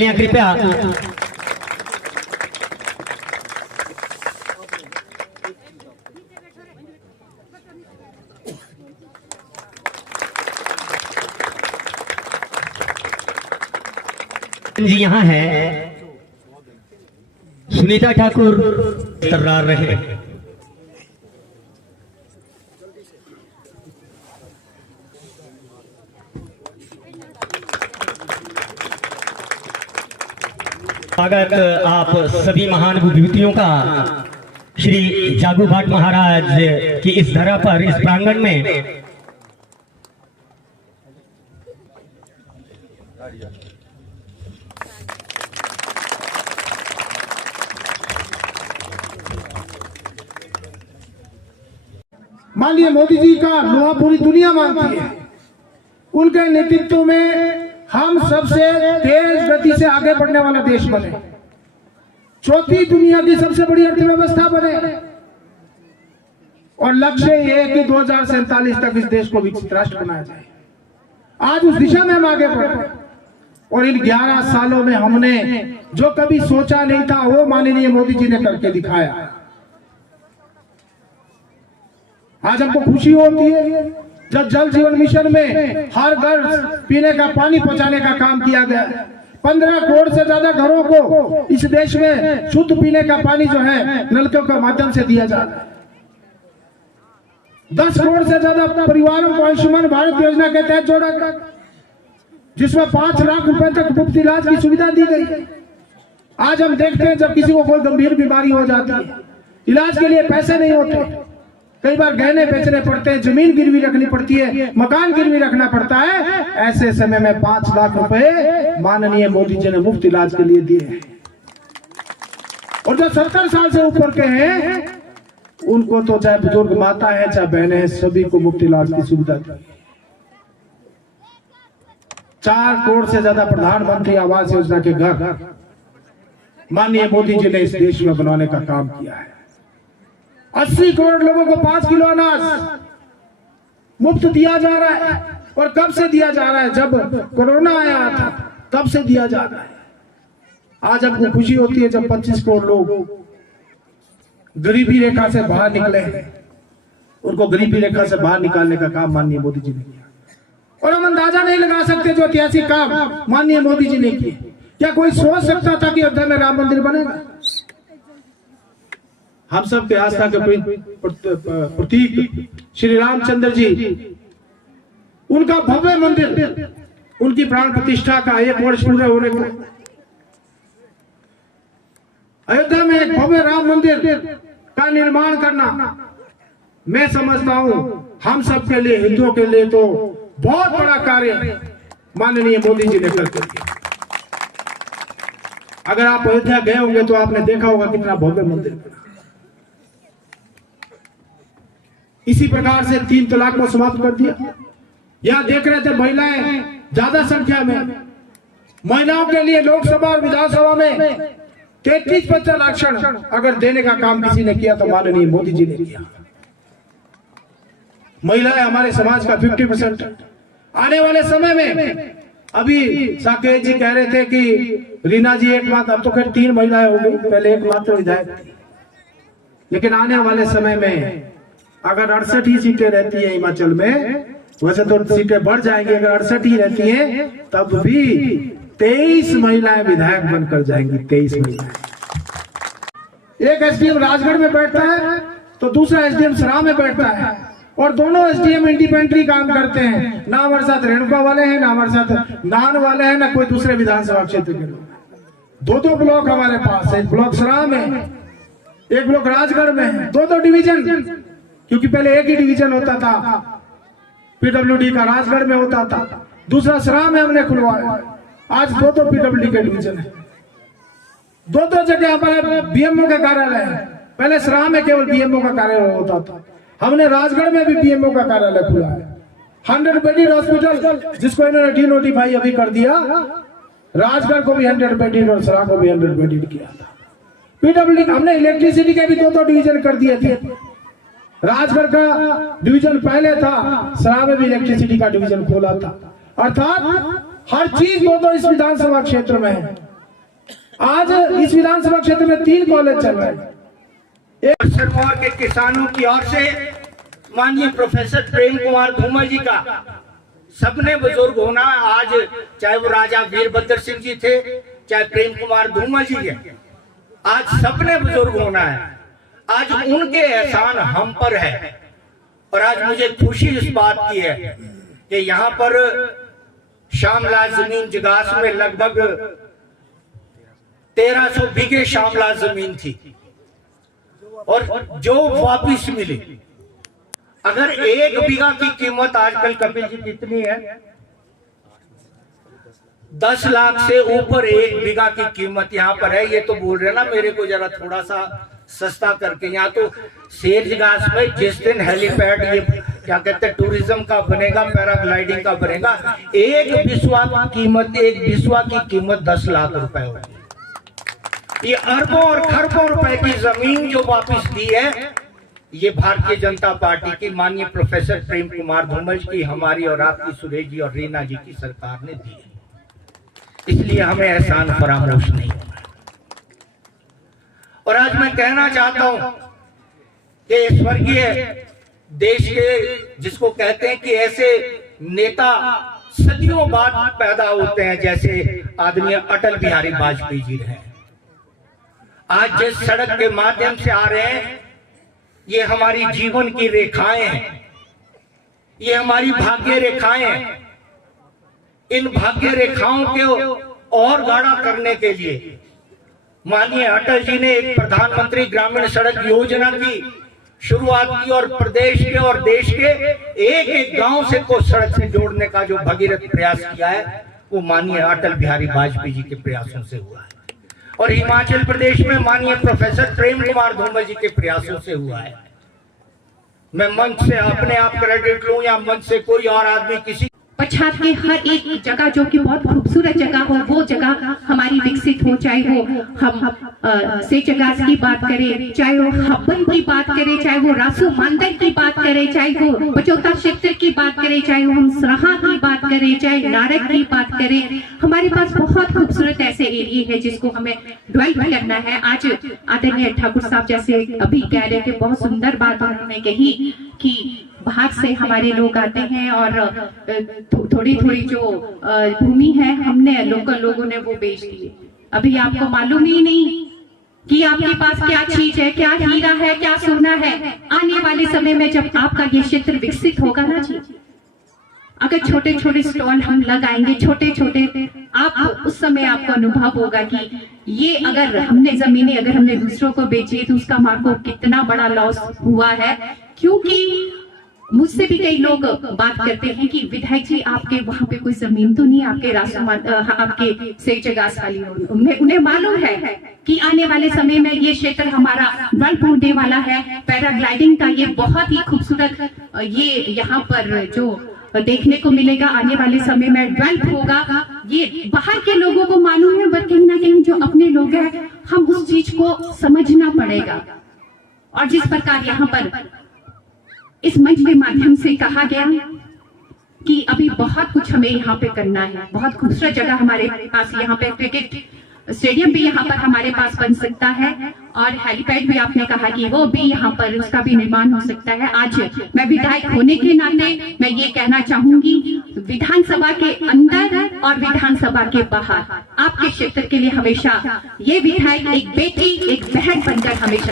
कृपया जी यहाँ है सुनीता ठाकुर तर्रार रहे। स्वागत आप सभी महान विभूतियों का श्री जागू भाट महाराज की इस धरा पर, इस प्रांगण में माननीय मोदी जी का लोहा पूरी दुनिया मानती है। उनके नेतृत्व में हम सबसे तेज गति से आगे बढ़ने वाला देश बने, चौथी दुनिया की सबसे बड़ी अर्थव्यवस्था बने, और लक्ष्य ये है कि 2047 तक इस देश को विकसित राष्ट्र बनाया जाए। आज उस दिशा में हम आगे बढ़ रहे हैं, और इन 11 सालों में हमने जो कभी सोचा नहीं था वो माननीय मोदी जी ने करके दिखाया। आज हमको खुशी होती है जब जल जीवन मिशन में हर घर पीने का पानी पहुंचाने का काम किया गया। 15 करोड़ से ज्यादा घरों को इस देश में शुद्ध पीने का पानी जो है नलकों के माध्यम से दिया जा रहा है। 10 करोड़ से ज्यादा परिवारों को आयुष्मान भारत योजना के तहत जोड़ा गया, जिसमें 5 लाख रुपए तक मुफ्त इलाज की सुविधा दी गई। आज हम देखते हैं जब किसी को कोई गंभीर बीमारी हो जाती है, इलाज के लिए पैसे नहीं होते, कई बार गहने बेचने पड़ते हैं, जमीन गिरवी रखनी पड़ती है, मकान गिरवी रखना पड़ता है। ऐसे समय में 5 लाख रुपए माननीय मोदी जी ने मुफ्त इलाज के लिए दिए। और जो 70 साल से ऊपर के हैं उनको तो चाहे बुजुर्ग माता है चाहे बहनें हैं, सभी को मुफ्त इलाज की सुविधा दी। 4 करोड़ से ज्यादा प्रधानमंत्री आवास योजना के घर माननीय मोदी जी ने इस देश में बनाने का काम किया है। 80 करोड़ लोगों को 5 किलो अनाज मुफ्त दिया जा रहा है। और कब से दिया जा रहा है? जब कोरोना आया था तब से दिया जा रहा है। आज हमको खुशी होती है जब 25 करोड़ लोग गरीबी रेखा से बाहर निकले हैं, उनको गरीबी रेखा से बाहर निकालने का काम माननीय मोदी जी ने किया। और हम अंदाजा नहीं लगा सकते जो ऐतिहासिक काम माननीय मोदी जी ने किए। क्या कोई सोच सकता था कि अयोध्या में राम मंदिर बनेगा? हम सब के आस्था के प्रतीक श्री रामचंद्र जी, उनका भव्य मंदिर, उनकी प्राण प्रतिष्ठा का 1 वर्ष पूरे होने को अयोध्या में एक भव्य राम मंदिर का निर्माण करना, मैं समझता हूं हम सब के लिए, हिंदुओं के लिए तो बहुत बड़ा कार्य माननीय मोदी जी ने करके दिया। अगर आप अयोध्या गए होंगे तो आपने देखा होगा कितना भव्य मंदिर बना। इसी प्रकार से 3 तलाक को समाप्त कर दिया। यहां देख रहे थे महिलाएं ज्यादा संख्या में, महिलाओं के लिए लोकसभा और विधानसभा में 33% आरक्षण अगर देने का काम किसी ने किया तो माननीय मोदी जी ने किया। महिलाएं हमारे समाज का 50%। आने वाले समय में अभी साकेत जी कह रहे थे कि रीना जी एकमात्र, अब तो खैर 3 महिलाएं हो गई, पहले एकमात्र विधायक थी। लेकिन आने वाले समय में अगर 68 ही सीटें रहती है हिमाचल में, वैसे तो सीटें बढ़ जाएंगी, अगर 68 ही रहती है तब भी 23 महिलाएं विधायक बनकर जाएंगी। 23 महिलाएं। एक एसडीएम राजगढ़ में बैठता है तो दूसरा एसडीएम सराह में बैठता है, और दोनों एसडीएम इंडिपेंडेंटली काम करते हैं। ना हमारे साथ रेणुका वाले हैं, ना हमारे साथ नान वाले हैं, ना कोई दूसरे विधानसभा क्षेत्र के लोग। 2 ब्लॉक हमारे पास है, एक ब्लॉक सराह में, एक ब्लॉक राजगढ़ में है। 2 डिवीजन, क्योंकि पहले एक ही डिवीजन होता था, पीडब्ल्यूडी का राजगढ़ में होता था, दूसरा सराह में हमने खुलवाया। आज 2 पीडब्ल्यूडी के डिवीजन है। 2 जगह हमारे बीएमओ का कार्यालय है। पहले सराह में केवल बीएमओ का कार्यालय होता था, हमने राजगढ़ में भी बीएमओ का कार्यालय खुला है। 100 बेडेड हॉस्पिटल, जिसको इन्होंने डीनोटिफाई अभी कर दिया, राजगढ़ को भी 100 बेडेड और सराह को भी 100 बेडेड किया था। पीडब्ल्यूडी हमने इलेक्ट्रिसिटी के भी 2 डिवीजन कर दिए थे। राजगढ़ का डिवीजन पहले था, सराह में भी इलेक्ट्रिसिटी का डिवीजन खोला था। अर्थात हर चीज 2 इस विधानसभा क्षेत्र में है। आज इस विधानसभा क्षेत्र में 3 कॉलेज चल रहे हैं। सिरमौर के किसानों की ओर से माननीय प्रोफेसर प्रेम कुमार धूमल जी का सबने बुजुर्ग होना, आज चाहे वो राजा वीरभद्र सिंह जी थे, चाहे प्रेम कुमार धूमल जी है, आज सबने बुजुर्ग होना है। आज उनके एहसान हम पर है। और आज मुझे खुशी इस बात की है कि यहाँ पर श्यामलाल जमीन जिगास में लगभग 1300 बीघे श्यामलाल जमीन थी और जो वापिस मिली। अगर 1 बीघा की कीमत आजकल कपिल जी कितनी है? 10 लाख से ऊपर 1 बीघा की कीमत यहाँ पर है। ये तो बोल रहे ना मेरे को जरा थोड़ा सा सस्ता करके। यहाँ तो शेरजगास में जिस दिन हेलीपैड ये क्या कहते हैं टूरिज्म का बनेगा, पैराग्लाइडिंग का बनेगा, एक बिस्वा की कीमत 10 लाख रुपए होगी। ये अरबों और खरबों रुपए की जमीन जो वापस दी है, ये भारतीय जनता पार्टी की माननीय प्रोफेसर प्रेम कुमार धूमल की, हमारी और आपकी सुरेश जी और रीना जी की सरकार ने दी है। इसलिए हमें एहसान फरामोश नहीं होगा। और आज मैं कहना चाहता हूं कि स्वर्गीय देश के जिसको कहते हैं कि ऐसे नेता सदियों बाद पैदा होते हैं जैसे आदरणीय अटल बिहारी वाजपेयी जी रहे। आज जिस सड़क के माध्यम से आ रहे हैं, ये हमारी जीवन की रेखाएं हैं, ये हमारी भाग्य रेखाएं हैं। इन भाग्य रेखाओं को और गाढ़ा करने के लिए माननीय अटल जी ने एक प्रधानमंत्री ग्रामीण सड़क योजना की शुरुआत की और प्रदेश के और देश के एक एक गांव से को सड़क से जोड़ने का जो भगीरथ प्रयास किया है, वो माननीय अटल बिहारी वाजपेयी जी के प्रयासों से हुआ है। और हिमाचल प्रदेश में माननीय प्रोफेसर प्रेम कुमार धूमल जी के प्रयासों से हुआ है। मैं मंच से अपने आप क्रेडिट लूं या मंच से कोई और आदमी किसी पछात के हर एक जगह जो कि बहुत खूबसूरत जगह हो, वो जगह हमारी विकसित हो। चाहे वो हम सेचगास की बात करें, चाहे वो हब्बन की बात करें, चाहे वो रासू मांदर की बात करें, चाहे वो पचौता क्षेत्र की बात करें, चाहे वो हम सराहा की बात करें, चाहे नारक की बात करें। हमारे पास बहुत खूबसूरत ऐसे एरिया है जिसको हमें डेवलप करना है। आज आदरणीय ठाकुर साहब जैसे अभी कह रहे थे, बहुत सुंदर बात उन्होंने कही कि बाहर से हमारे लोग आते हैं और थोड़ी थोड़ी जो भूमि है हमने लोकल लोगों ने वो बेच दी। अभी आपको मालूम ही नहीं कि आपके पास क्या चीज है, क्या हीरा है, क्या सोना है। आने वाले समय में जब आपका ये क्षेत्र विकसित होगा ना जी, अगर छोटे छोटे स्टॉल हम लगाएंगे, छोटे छोटे, आप उस समय आपको अनुभव होगा कि ये अगर हमने जमीनें अगर हमने दूसरों को बेची तो उसका हमारे को कितना बड़ा लॉस हुआ है। क्योंकि मुझसे भी कई लोग बात करते हैं कि विधायक जी आपके वहां पे कोई जमीन तो नहीं, आपके आपके सेचगास वाली उन्हें मालूम है कि आने वाले समय में ये क्षेत्र हमारा डेवलप होने वाला है। पैराग्लाइडिंग का ये बहुत ही खूबसूरत ये यहाँ पर जो देखने को मिलेगा, आने वाले समय में डेवलप होगा। ये बाहर के लोगों को मालूम है, पर कहीं ना कहीं जो अपने लोग हैं हम उस चीज को समझना पड़ेगा। और जिस प्रकार यहाँ पर इस मंच के माध्यम से कहा गया कि अभी बहुत कुछ हमें यहाँ पे करना है, बहुत खूबसूरत जगह हमारे पास यहाँ पे क्रिकेट स्टेडियम भी यहाँ पर हमारे पास बन सकता है और हेलीपैड भी आपने कहा कि वो भी यहाँ पर उसका भी निर्माण हो सकता है। आज मैं विधायक होने के नाते मैं ये कहना चाहूंगी, विधानसभा के अंदर और विधानसभा के बाहर आपके क्षेत्र के लिए हमेशा ये विधायक एक बेटी एक बहन बनकर हमेशा